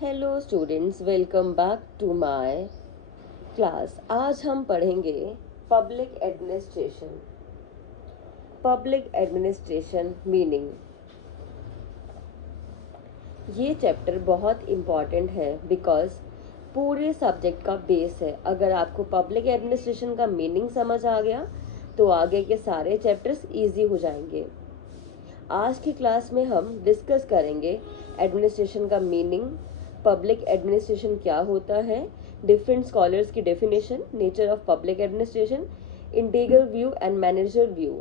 Hello students, welcome back to my class. आज हम पढ़ेंगे public administration. Public administration meaning. ये चैप्टर बहुत इम्पॉर्टेंट है बिकॉज पूरे सब्जेक्ट का बेस है। अगर आपको पब्लिक एडमिनिस्ट्रेशन का मीनिंग समझ आ गया तो आगे के सारे चैप्टर्स इजी हो जाएंगे। आज की क्लास में हम डिस्कस करेंगे एडमिनिस्ट्रेशन का मीनिंग, पब्लिक एडमिनिस्ट्रेशन क्या होता है, डिफरेंट स्कॉलर्स की definition, nature of public administration, integral view and manager view.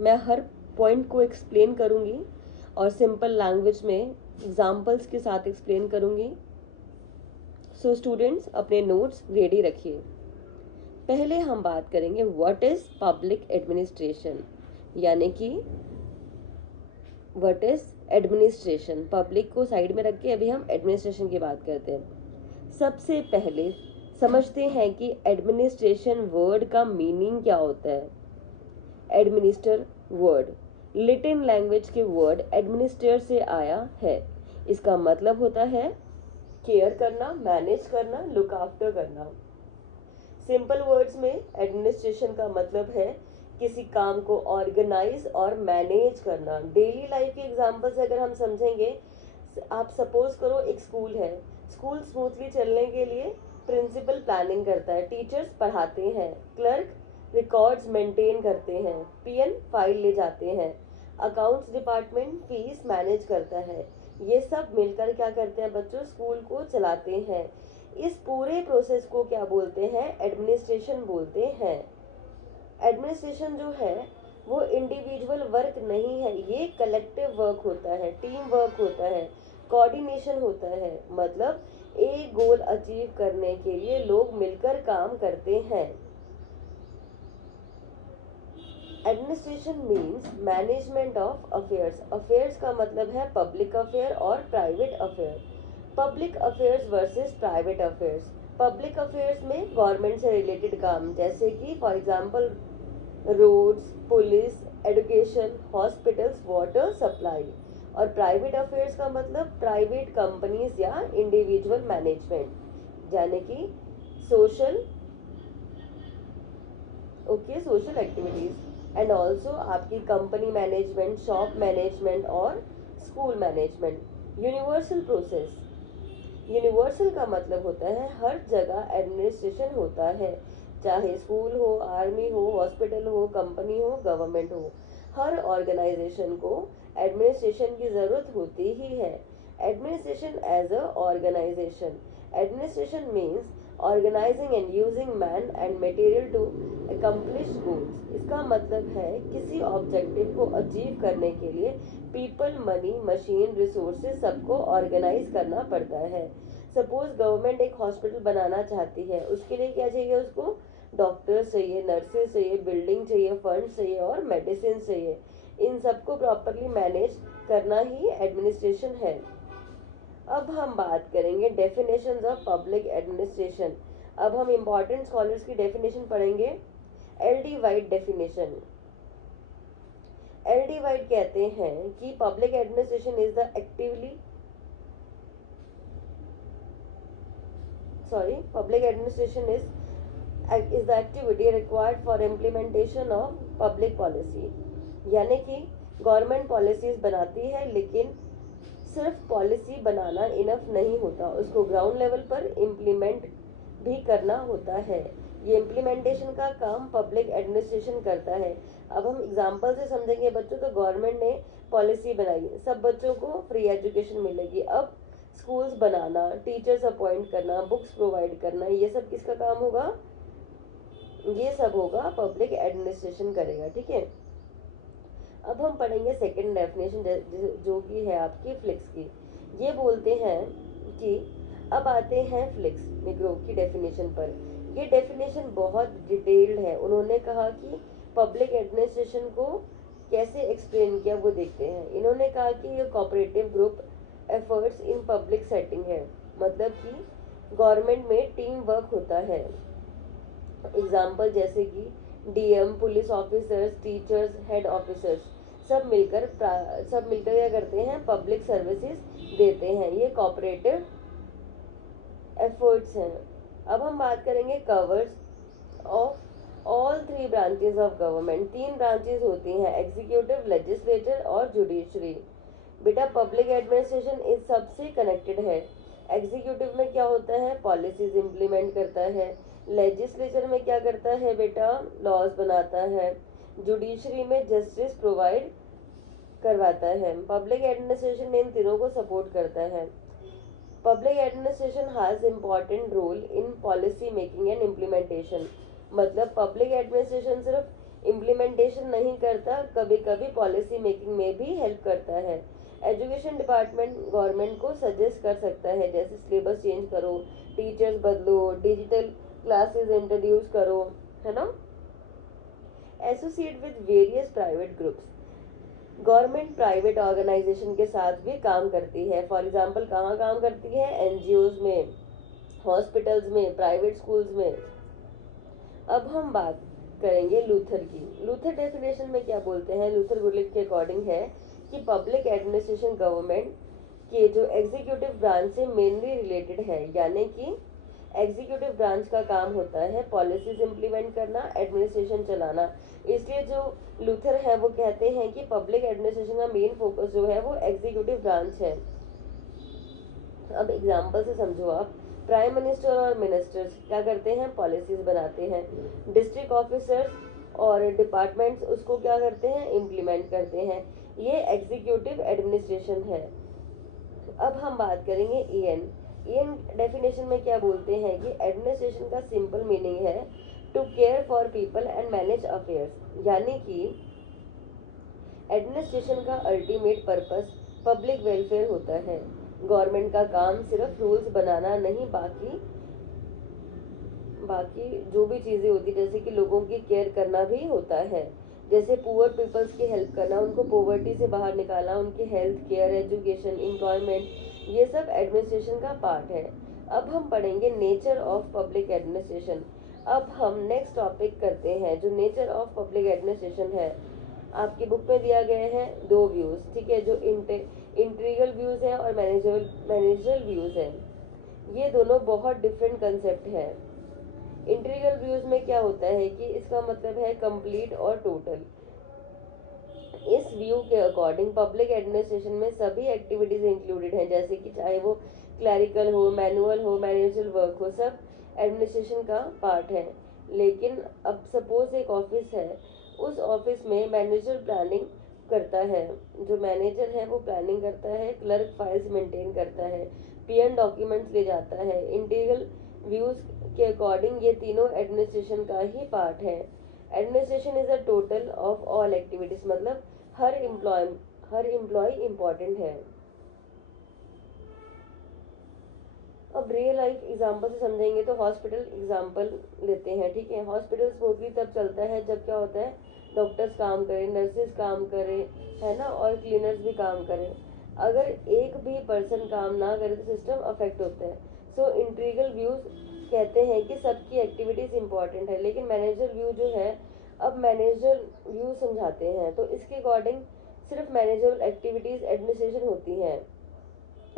मैं हर पॉइंट को एक्सप्लेन करूंगी और सिंपल लैंग्वेज में एग्जाम्पल्स के साथ एक्सप्लेन करूंगी। सो स्टूडेंट्स, अपने नोट्स रेडी रखिए। पहले हम बात करेंगे व्हाट इज पब्लिक एडमिनिस्ट्रेशन, यानी कि व्हाट इज एडमिनिस्ट्रेशन। पब्लिक को साइड में रख के अभी हम एडमिनिस्ट्रेशन की बात करते हैं। सबसे पहले समझते हैं कि एडमिनिस्ट्रेशन वर्ड का मीनिंग क्या होता है। एडमिनिस्टर वर्ड लैटिन लैंग्वेज के वर्ड एडमिनिस्टर से आया है। इसका मतलब होता है केयर करना, मैनेज करना, लुक आफ्टर करना। सिंपल वर्ड्स में एडमिनिस्ट्रेशन का मतलब है किसी काम को ऑर्गेनाइज और मैनेज करना। डेली लाइफ के एग्जांपल से अगर हम समझेंगे, आप सपोज करो एक स्कूल है। स्कूल स्मूथली चलने के लिए प्रिंसिपल प्लानिंग करता है, टीचर्स पढ़ाते हैं, क्लर्क रिकॉर्ड्स मेंटेन करते हैं, पीएन फाइल ले जाते हैं, अकाउंट्स डिपार्टमेंट फीस मैनेज करता है। ये सब मिलकर क्या करते हैं बच्चों, स्कूल को चलाते हैं। इस पूरे प्रोसेस को क्या बोलते हैं, एडमिनिस्ट्रेशन बोलते हैं। एडमिनिस्ट्रेशन जो है वो इंडिविजुअल वर्क नहीं है, ये कलेक्टिव वर्क होता है, टीम वर्क होता है, कोऑर्डिनेशन होता है। मतलब एक गोल अचीव करने के लिए लोग मिलकर काम करते हैं। Administration means management of affairs. Affairs का मतलब है पब्लिक अफेयर और private affair. Public affairs versus private affairs. Public affairs में गवर्नमेंट से रिलेटेड काम, जैसे कि for example roads, police, education, hospitals, water supply. और प्राइवेट अफेयर्स का मतलब प्राइवेट कंपनीज या इंडिविजुअल मैनेजमेंट, यानी कि social social activities and also आपकी कंपनी मैनेजमेंट, शॉप मैनेजमेंट और school management. Universal process. Universal का मतलब होता है हर जगह एडमिनिस्ट्रेशन होता है, चाहे स्कूल हो, आर्मी हो, हॉस्पिटल हो, कंपनी हो, गवर्नमेंट हो। हर ऑर्गेनाइजेशन को एडमिनिस्ट्रेशन की जरूरत होती ही है। Administration as a organisation. Administration means organising and using man and material to accomplish goals. इसका मतलब है किसी ऑब्जेक्टिव को अचीव करने के लिए पीपल, मनी, मशीन, रिसोर्सेज सबको ऑर्गेनाइज करना पड़ता है। सपोज गवर्नमेंट एक हॉस्पिटल बनाना चाहती है, उसके लिए क्या चाहिए, उसको डॉक्टर्स चाहिए, नर्सेज चाहिए, बिल्डिंग चाहिए, फंड चाहिए और मेडिसिन चाहिए। इन सबको प्रॉपरली मैनेज करना ही एडमिनिस्ट्रेशन है। अब हम बात करेंगे डेफिनेशंस ऑफ पब्लिक एडमिनिस्ट्रेशन। अब हम इंपॉर्टेंट स्कॉलर्स की डेफिनेशन पढ़ेंगे। L D White definition. L D White कहते हैं कि public administration is the public administration is the activity required for implementation of public policy. यानी कि गवर्नमेंट पॉलिसीज बनाती है, लेकिन सिर्फ पॉलिसी बनाना इनफ नहीं होता, उसको ग्राउंड लेवल पर इम्प्लीमेंट भी करना होता है। ये इम्प्लीमेंटेशन का काम पब्लिक एडमिनिस्ट्रेशन करता है। अब हम एग्जांपल से समझेंगे बच्चों, तो गवर्नमेंट ने पॉलिसी बनाई, सब बच्चों को फ्री एजुकेशन मिलेगी। अब स्कूल्स बनाना, टीचर्स अपॉइंट करना, बुक्स प्रोवाइड करना, ये सब किसका काम होगा, ये सब होगा पब्लिक एडमिनिस्ट्रेशन करेगा। ठीक है, अब हम पढ़ेंगे सेकंड डेफिनेशन, जो कि है आपकी फ्लिक्स की। ये बोलते हैं कि अब आते हैं फ्लिक्स निग्रो की डेफिनेशन पर। ये डेफिनेशन बहुत डिटेल्ड है। उन्होंने कहा कि पब्लिक एडमिनिस्ट्रेशन को कैसे एक्सप्लेन किया वो देखते हैं। इन्होंने कहा कि ये cooperative group efforts in public setting है। मतलब कि गवर्नमेंट में टीम वर्क होता है। एग्जाम्पल जैसे कि DM, police officers, teachers, head officers सब मिलकर क्या करते हैं, पब्लिक सर्विसेज देते हैं। ये कोऑपरेटिव एफर्ट्स हैं। अब हम बात करेंगे covers of all three branches of government. तीन ब्रांचेस होती हैं, एग्जीक्यूटिव, लेजिस्लेचर और जुडिशरी। बेटा पब्लिक एडमिनिस्ट्रेशन इस सबसे कनेक्टेड है। एग्जीक्यूटिव में क्या होता है, पॉलिसीज इंप्लीमेंट करता है। लेजिस्लेचर में क्या करता है बेटा, लॉज बनाता है। जुडिशरी में जस्टिस प्रोवाइड करवाता है। पब्लिक एडमिनिस्ट्रेशन इन तीनों को सपोर्ट करता है। Public administration has important role in policy making and implementation. मतलब पब्लिक एडमिनिस्ट्रेशन सिर्फ इम्प्लीमेंटेशन नहीं करता, कभी कभी पॉलिसी मेकिंग में भी हेल्प करता है। एजुकेशन डिपार्टमेंट गवर्नमेंट को सजेस्ट कर सकता है, जैसे सिलेबस चेंज करो, टीचर्स बदलो, डिजिटल क्लासेस इंट्रोड्यूस करो, है ना। Associate with various private groups. Government private organisation के साथ भी काम करती है। फॉर एग्जांपल कहाँ काम करती है, एनजीओज में, हॉस्पिटल्स में, प्राइवेट स्कूल्स में। अब हम बात करेंगे लूथर की। लूथर डेफिनेशन में क्या बोलते हैं, लूथर गुलिक के अकॉर्डिंग है कि पब्लिक एडमिनिस्ट्रेशन गवर्नमेंट के जो एग्जीक्यूटिव ब्रांच से मेनली रिलेटेड है, यानी कि एग्जीक्यूटिव ब्रांच का काम होता है पॉलिसीज इंप्लीमेंट करना, एडमिनिस्ट्रेशन चलाना। इसलिए जो लूथर है वो कहते हैं कि पब्लिक एडमिनिस्ट्रेशन का मेन फोकस जो है वो एग्जीक्यूटिव ब्रांच है। अब एग्जाम्पल से समझो आप, प्राइम मिनिस्टर और मिनिस्टर्स क्या करते हैं, पॉलिसीज बनाते हैं। डिस्ट्रिक्ट ऑफिसर्स और डिपार्टमेंट्स उसको क्या करते हैं, इम्प्लीमेंट करते हैं। ये एग्जीक्यूटिव एडमिनिस्ट्रेशन है। अब हम बात करेंगे ईएन। ईएन डेफिनेशन में क्या बोलते हैं कि एडमिनिस्ट्रेशन का सिंपल मीनिंग है to care for people and manage affairs. यानी कि एडमिनिस्ट्रेशन का अल्टीमेट पर्पस पब्लिक वेलफेयर होता है। गवर्नमेंट का काम सिर्फ रूल्स बनाना नहीं, बाकी जो भी चीजें होती है, जैसे कि लोगों की केयर करना भी होता है। जैसे पुअर पीपल्स की हेल्प करना, उनको पॉवर्टी से बाहर निकालना, उनकी हेल्थ केयर, एजुकेशन, एम्प्लॉयमेंट, ये सब एडमिनिस्ट्रेशन का पार्ट है। अब हम पढ़ेंगे नेचर ऑफ पब्लिक एडमिनिस्ट्रेशन। अब हम नेक्स्ट टॉपिक करते हैं, जो नेचर ऑफ पब्लिक एडमिनिस्ट्रेशन है। आपकी बुक में दिया गया है दो व्यूज, ठीक है, जो इंटीग्रल व्यूज है और मैनेजरल व्यूज है। ये दोनों बहुत डिफरेंट कंसेप्ट है। इंटीग्रल व्यूज में क्या होता है कि इसका मतलब है कंप्लीट और टोटल। इस व्यू के अकॉर्डिंग पब्लिक एडमिनिस्ट्रेशन में सभी एक्टिविटीज इंक्लूडेड हैं, जैसे कि चाहे वो क्लैरिकल हो, मैनुअल हो, मैनेजरल वर्क हो, सब एडमिनिस्ट्रेशन का पार्ट है। लेकिन अब सपोज एक ऑफिस है, उस ऑफिस में मैनेजर प्लानिंग करता है, जो मैनेजर है वो प्लानिंग करता है, क्लर्क फाइल्स मेंटेन करता है, पीएन डॉक्यूमेंट्स ले जाता है। इंटीग्रल व्यूज के अकॉर्डिंग ये तीनों एडमिनिस्ट्रेशन का ही पार्ट है। Administration is a total of all activities, मतलब हर एम्प्लॉय इम्पोर्टेंट है। अब रियल लाइफ एग्जांपल से समझेंगे तो हॉस्पिटल एग्जांपल लेते हैं, ठीक है। हॉस्पिटल स्मूथली तब चलता है जब क्या होता है, डॉक्टर्स काम करें, नर्सेज काम करें, है ना, और क्लीनर्स भी काम करें। अगर एक भी पर्सन काम ना करे तो सिस्टम अफेक्ट होता है। सो इंटीग्रल व्यूज कहते हैं कि सबकी एक्टिविटीज इंपॉर्टेंट है, लेकिन मैनेजर व्यू जो है, अब मैनेजर व्यू समझाते हैं तो इसके अकॉर्डिंग सिर्फ मैनेजरल एक्टिविटीज एडमिनिस्ट्रेशन होती हैं,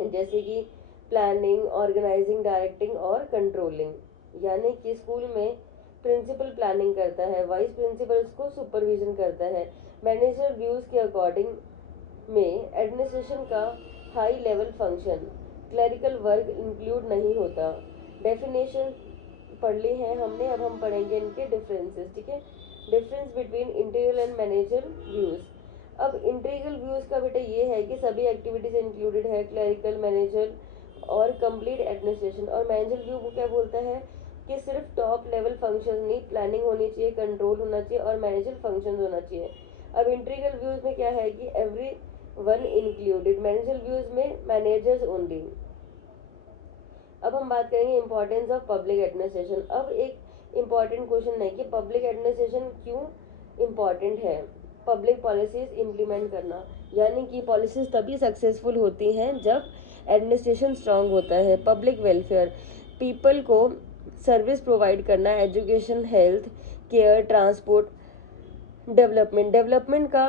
जैसे कि प्लानिंग, ऑर्गेनाइजिंग, डायरेक्टिंग और कंट्रोलिंग। यानी कि स्कूल में प्रिंसिपल प्लानिंग करता है, वाइस प्रिंसिपल उसको सुपरविजन करता है। मैनेजर व्यूज के अकॉर्डिंग में एडमिनिस्ट्रेशन का high level function, clerical work include नहीं होता। डेफिनेशन पढ़ ली है हमने, अब हम पढ़ेंगे इनके डिफरेंसेस, ठीक है। Difference between integral and manager views. अब इंटीग्रल व्यूज का बेटा ये है कि सभी एक्टिविटीज इंक्लूडेड है, क्लरिकल, मैनेजर और कंप्लीट एडमिनिस्ट्रेशन। और मैनेजर व्यू वो क्या बोलता है कि सिर्फ टॉप लेवल फंक्शन नहीं, प्लानिंग होनी चाहिए, कंट्रोल होना चाहिए और मैनेजर फंक्शन होना चाहिए। अब इंटीग्रल व्यूज में क्या है कि every one included, manager views में मैनेजर्स ओनली। अब हम बात करेंगे इंपॉर्टेंस ऑफ पब्लिक एडमिनिस्ट्रेशन। अब एक इम्पॉर्टेंट क्वेश्चन है कि पब्लिक एडमिनिस्ट्रेशन क्यों इम्पॉर्टेंट है। पब्लिक पॉलिसीज इम्प्लीमेंट करना, यानी कि पॉलिसीज तभी सक्सेसफुल होती हैं जब एडमिनिस्ट्रेशन स्ट्रांग होता है। पब्लिक वेलफेयर, पीपल को सर्विस प्रोवाइड करना, education, health care, transport, development. Development का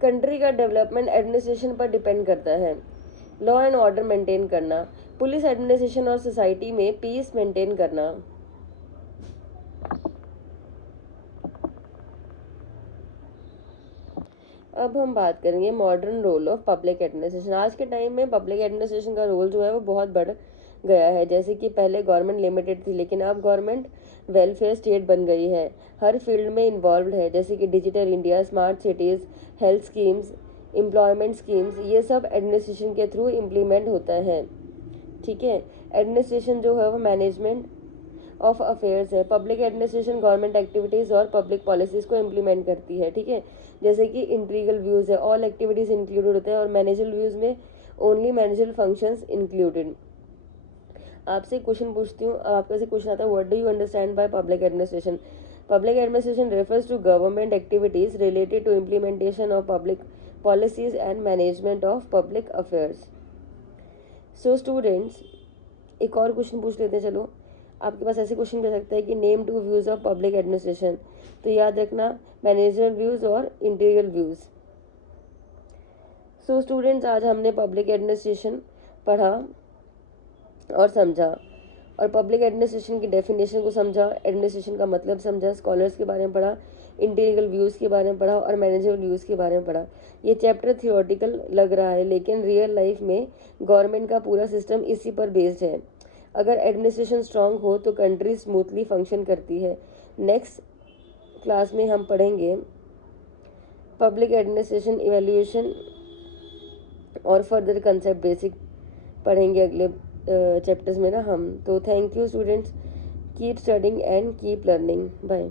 कंट्री का डेवलपमेंट एडमिनिस्ट्रेशन पर डिपेंड करता है। लॉ एंड ऑर्डर मेंटेन करना, पुलिस एडमिनिस्ट्रेशन और सोसाइटी में पीस मेंटेन करना। अब हम बात करेंगे modern role of public administration. आज के टाइम में पब्लिक एडमिनिस्ट्रेशन का रोल जो है वो बहुत बढ़ गया है। जैसे कि पहले गवर्नमेंट लिमिटेड थी, लेकिन अब गवर्नमेंट वेलफेयर स्टेट बन गई है, हर फील्ड में इन्वॉल्व है, जैसे कि digital India, smart cities, health schemes, employment schemes, ये सब एडमिनिस्ट्रेशन के थ्रू इम्प्लीमेंट होता है। ठीक है। एडमिनिस्ट्रेशन जो है वो मैनेजमेंट ऑफ अफेयर्स है। पब्लिक एडमिनिस्ट्रेशन गवर्नमेंट एक्टिविटीज़ और पब्लिक पॉलिसीज़ को इम्प्लीमेंट करती है। ठीक है। जैसे कि इंटीग्रल व्यूज़ है, ऑल एक्टिविटीज़ इंक्लूडेड होते हैं, और मैनेजरल व्यूज़ में ओनली मैनेजरल फंक्शंस इंक्लूडेड। आपसे क्वेश्चन पूछती हूँ, आपका से क्वेश्चन आता है, what do you understand by public administration? Public administration refers to government activities related to implementation of public policies and management of public affairs. So students, एक और question पूछ लेते हैं। चलो, आपके पास ऐसे क्वेश्चन कर सकता है कि name two views of public administration, तो याद रखना मैनेजरल व्यूज़ और इंटीरियर व्यूज़। सो स्टूडेंट्स, आज हमने पब्लिक एडमिनिस्ट्रेशन पढ़ा और समझा, और पब्लिक एडमिनिस्ट्रेशन की डेफिनेशन को समझा, एडमिनिस्ट्रेशन का मतलब समझा, स्कॉलर्स के बारे में पढ़ा, इंटीग्रल व्यूज़ के बारे में पढ़ा, और मैनेजरल व्यूज़ के बारे में पढ़ा। ये चैप्टर थियोरटिकल लग रहा है, लेकिन रियल लाइफ में गवर्नमेंट का पूरा सिस्टम इसी पर बेस्ड है। अगर एडमिनिस्ट्रेशन स्ट्रांग हो तो कंट्री स्मूथली फंक्शन करती है। नेक्स्ट क्लास में हम पढ़ेंगे पब्लिक एडमिनिस्ट्रेशन इवैल्यूएशन और फर्दर कंसेप्ट बेसिक पढ़ेंगे अगले चैप्टर्स में ना हम। तो thank you students, keep studying and keep learning. Bye.